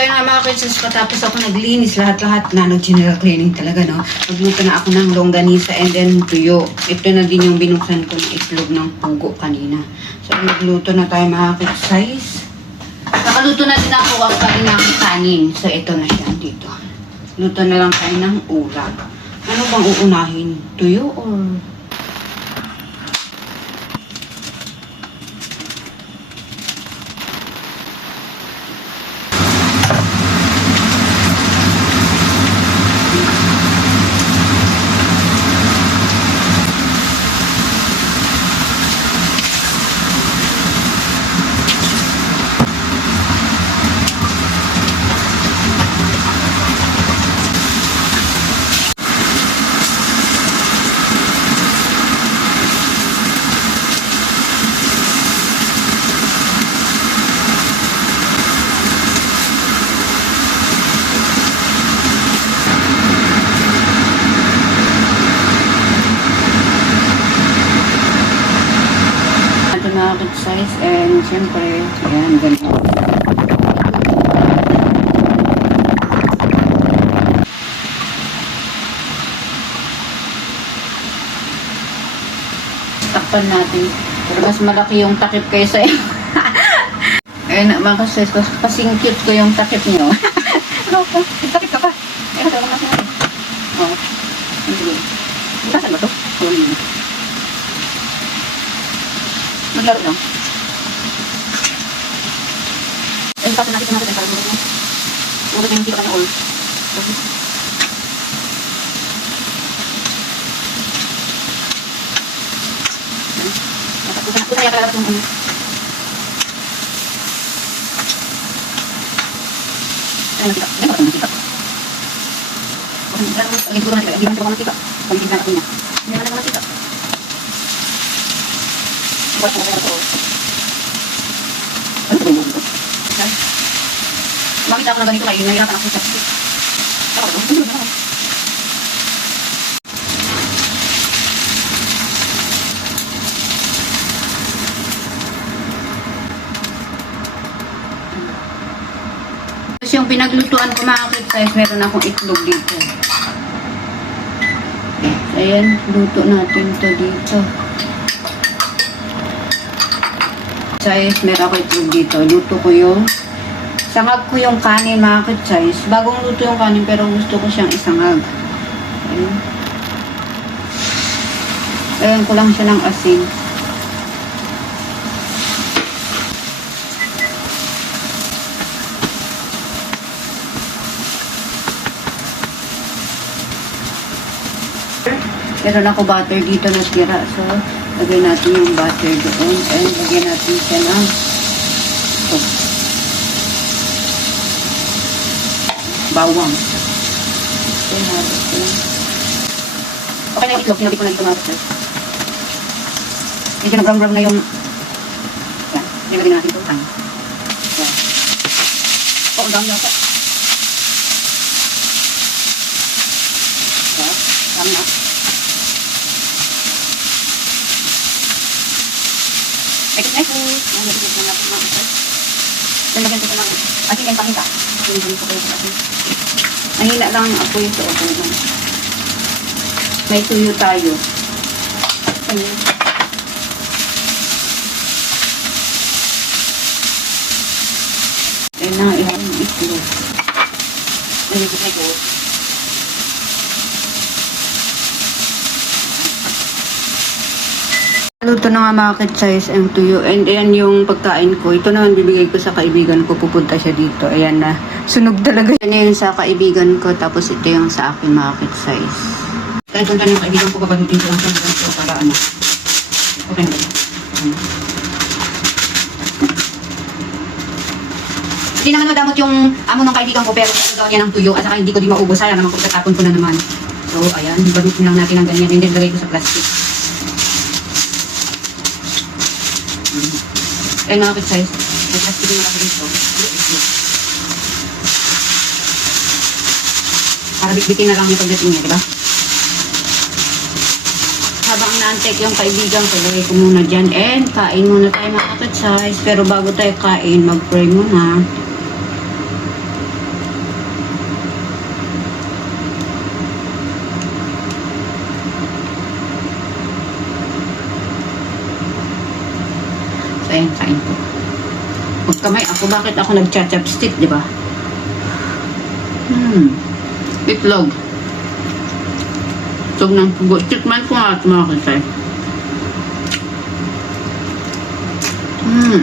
yun nga mga kids, katapos ako naglinis lahat-lahat na nag-general cleaning talaga, no? Nagluto na ako ng longganisa and then tuyo. Ito na din yung binuksan ko ng itlog ng pugo kanina. So, nagluto na tayo mga size. Nakaluto na din ako ang kain ng kanin. So, ito na siya dito. Luto na lang tayo ng ulam. Ano bang uunahin? Tuyo or... Ito na size and syempre, ayan, ganito. Takpan natin. Pero mas malaki yung takip kaysa eh. Ayun, mga sis, kasing cute ko yung takip niyo. Ano ko? Takip ka pa. Kasi ako mas malaki. Oo. Sige. Oo. Maglaro lang. Eh, kasi nakita natin para mo. Wala tayong kita ng all. Ito kaya kaya yung ano. Ay, nakita. Ay, bakit nakita? Bakit nakita? Pag siguro nakita, hindi man ko nakita. Pag hindi natin niya. Hindi man ako nakita. Buat mo kaya ito. Ano ba yung ito? Makita ko na ganito kayo, nahirapan ako sa. Ako? Tapos yung pinaglutuan ko mga size, meron akong itlog dito. Ayan, luto natin to dito. Size, meron ako itlog dito. Luto ko yung sangag ko yung kanin mga size. Bagong luto yung kanin pero gusto ko siyang isangag. Ayan. Ayan ko lang siya ng asin. Meron ako butter dito na tira. So, lagay natin yung butter doon. And lagyan natin siya ng ito. Bawang. Okay, habit ko. Okay na yung itlog. Sinabi ko na ito mga kapatid. Medyo nag-brown-brown na yung yan. Nilagay natin ito. Yan. Yan. Oh, ang dami na ito. Yan. Dami na. Ay, ay, po. Ang lagyan ko natin mga kapatid. Then, lagyan ko ito ng asin and paminta. Lagyan ko kayo. Mahina lang ang apoy ito. Okay lang. May tuyo tayo. Ayun. Ayun na, ilang itlog. Ayun, ito ko. Luto na nga mga size ang tuyo. And ayan yung pagkain ko. Ito naman bibigay ko sa kaibigan ko. Pupunta siya dito. Ayan na. Sunog talaga. Yan yung sa kaibigan ko. Tapos ito yung sa akin mga size. Kahit kung yung kaibigan ko, papagutin ko lang sa mga ito para ano. Okay na. Hindi naman madamot yung amo ng kaibigan ko pero sa niya ng tuyo at saka hindi ko di maubos. Sayang naman kung tatapon ko na naman. So, ayan. Bagutin lang natin ng ganyan. And then lagay ko sa plastic. Size. May plastic yung natin dito. Para bitbitin na lang yung pagdating niya, di ba? Habang naantek yung kaibigan ko, lagay ko muna dyan. And kain muna tayo mga size. Pero bago tayo kain, mag-pray muna. Ayan, kain ko. Magkamay ako. Bakit ako nag-chopstick, di ba? Hmm. Itlog. Itlog ng pugo. Tikman ko nga ito mga kisay. Hmm.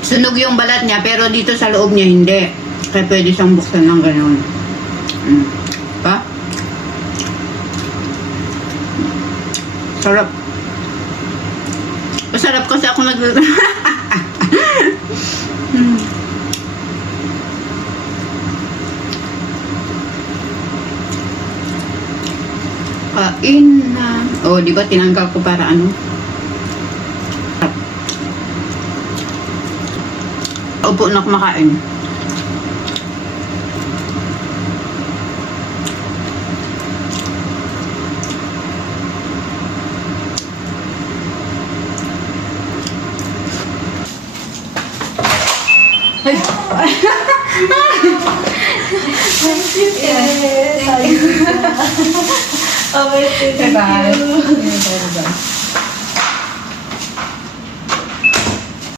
Sunog yung balat niya, pero dito sa loob niya hindi. Kaya pwede siyang buksan ng gano'n. Hmm. Pa? Sarap. Masarap kasi ako nag... Hmm. Kain na. Oh, di ba tinanggal ko para ano? Opo na kumakain. Oh, wait, thank Bye-bye. you.